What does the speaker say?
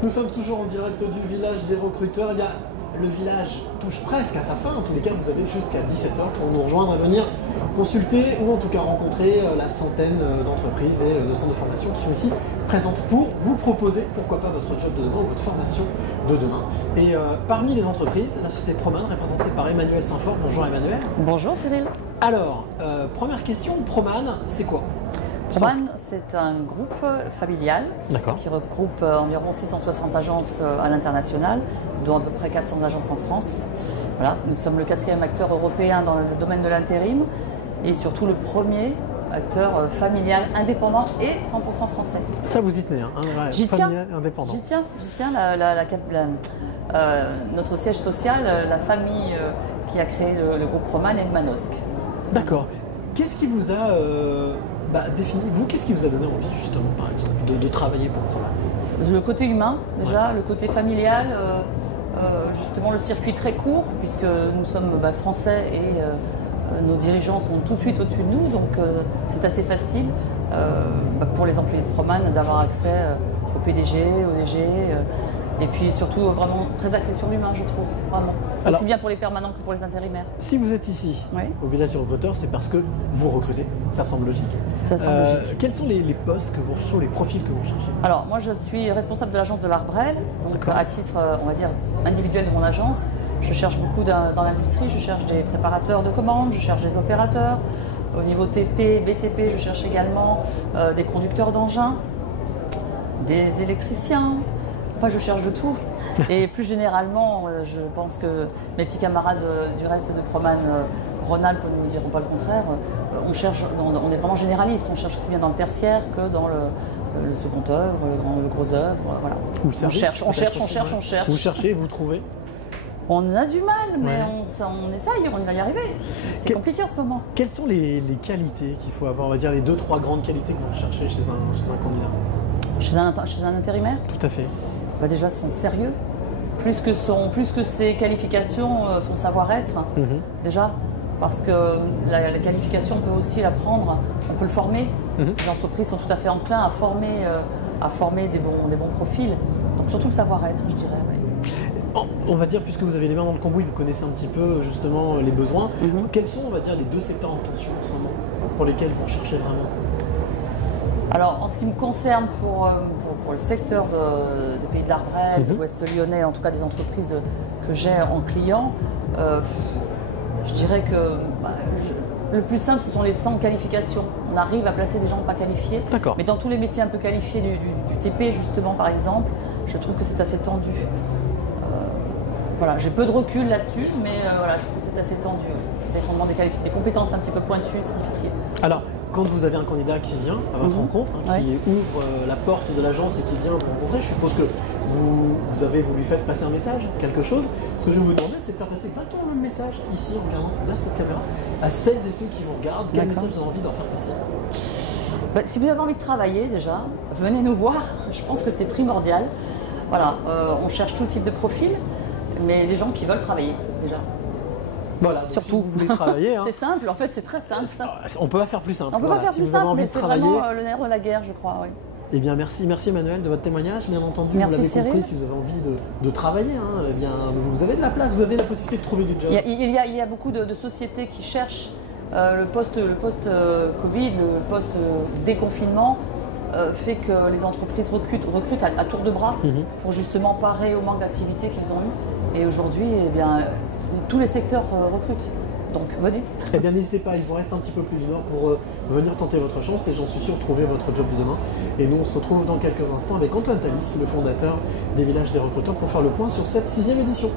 Nous sommes toujours en direct du village des recruteurs. Le village touche presque à sa fin. En tous les cas, vous avez jusqu'à 17h pour nous rejoindre et venir consulter ou en tout cas rencontrer la centaine d'entreprises et de centres de formation qui sont ici présentes pour vous proposer, pourquoi pas, votre job de demain ou votre formation de demain. Et parmi les entreprises, la société Proman, représentée par Emmanuel Saint-Fort. Bonjour Emmanuel. Bonjour Cyril. Alors, première question, Proman, c'est quoi? Proman, c'est un groupe familial qui regroupe environ 660 agences à l'international, dont à peu près 400 agences en France. Voilà, nous sommes le 4e acteur européen dans le domaine de l'intérim et surtout le premier acteur familial indépendant et 100% français. Ça, vous y tenez, hein, un vrai familial indépendant. J'y tiens. Notre siège social, la famille qui a créé le groupe Proman est de Manosque. D'accord. Qu'est-ce qui vous a défini, vous, qu'est-ce qui vous a donné envie justement, par exemple, de travailler pour Proman? Le côté humain, déjà, le côté familial, justement le circuit très court, puisque nous sommes français et nos dirigeants sont tout de suite au-dessus de nous, donc c'est assez facile pour les employés de Proman d'avoir accès au PDG, au DG, et puis surtout vraiment très axé sur l'humain, je trouve, vraiment. Aussi bien pour les permanents que pour les intérimaires. Si vous êtes ici, au village des recruteurs, c'est parce que vous recrutez, ça semble logique. Ça semble logique. Quels sont les postes que vous recherchez, ou les profils que vous recherchez? Alors moi je suis responsable de l'agence de l'Arbrel, donc à titre, on va dire, individuel de mon agence. Je cherche beaucoup dans l'industrie, je cherche des préparateurs de commandes, je cherche des opérateurs. Au niveau TP, BTP, je cherche également des conducteurs d'engins, des électriciens. Enfin, je cherche de tout. Et plus généralement, je pense que mes petits camarades du reste de Proman Rhône-Alpes ne me diront pas le contraire. On est vraiment généraliste. On cherche aussi bien dans le tertiaire que dans le second œuvre, le gros œuvre. Voilà. Ou le service, on cherche. Vous cherchez, vous trouvez? On a du mal, mais on essaye, on va y arriver. C'est compliqué en ce moment. Quelles sont les qualités qu'il faut avoir, on va dire les 2-3 grandes qualités que vous recherchez chez un candidat? Chez un intérimaire? Tout à fait. Déjà son sérieux, plus que ses qualifications, son savoir-être, déjà, parce que la qualification, on peut aussi l'apprendre, on peut le former. Les entreprises sont tout à fait enclins à former des bons profils, donc surtout le savoir-être, je dirais. On va dire, puisque vous avez les mains dans le cambouis, vous connaissez un petit peu justement les besoins, quels sont, on va dire, les 2 secteurs en tension en ce moment, pour lesquels vous recherchez vraiment? Alors, en ce qui me concerne, pour le secteur des Pays de l'Arbrel, de l'Ouest lyonnais, en tout cas des entreprises que j'ai en client, je dirais que le plus simple, ce sont les 100 qualifications. On arrive à placer des gens pas qualifiés. Mais dans tous les métiers un peu qualifiés du TP, justement, par exemple, je trouve que c'est assez tendu. Voilà, j'ai peu de recul là-dessus, mais je trouve que c'est assez tendu. Dépendamment des compétences un petit peu pointues, c'est difficile. Alors, quand vous avez un candidat qui vient à votre rencontre, qui ouvre la porte de l'agence et qui vient vous rencontrer, je suppose que vous lui faites passer un message, quelque chose. Ce que je vais vous demander, c'est de faire passer exactement le même message, ici, en regardant là cette caméra, à celles et ceux qui vous regardent. Quel message vous avez envie d'en faire passer? Si vous avez envie de travailler, déjà, venez nous voir. Je pense que c'est primordial. Voilà, on cherche tout type de profil, mais des gens qui veulent travailler, déjà. Voilà, surtout. Si vous voulez travailler. C'est simple, en fait, c'est très simple. On peut pas faire plus simple. On peut pas faire plus simple, mais c'est vraiment le nerf de la guerre, je crois. Oui. Eh bien, merci Emmanuel de votre témoignage. Bien entendu, merci, vous l'avez Cyril. compris, si vous avez envie de travailler, eh bien, vous avez de la place, vous avez la possibilité de trouver du job. Il y a beaucoup de sociétés qui cherchent le post-Covid, le post-déconfinement. Fait que les entreprises recrutent à tour de bras pour justement parer au manque d'activité qu'ils ont eu. Et aujourd'hui, tous les secteurs recrutent. Donc venez. Eh bien n'hésitez pas, il vous reste un petit peu plus d'une heure pour venir tenter votre chance et j'en suis sûr trouver votre job de demain. Et nous on se retrouve dans quelques instants avec Antoine Thalys, le fondateur des Villages des Recruteurs, pour faire le point sur cette 6e édition.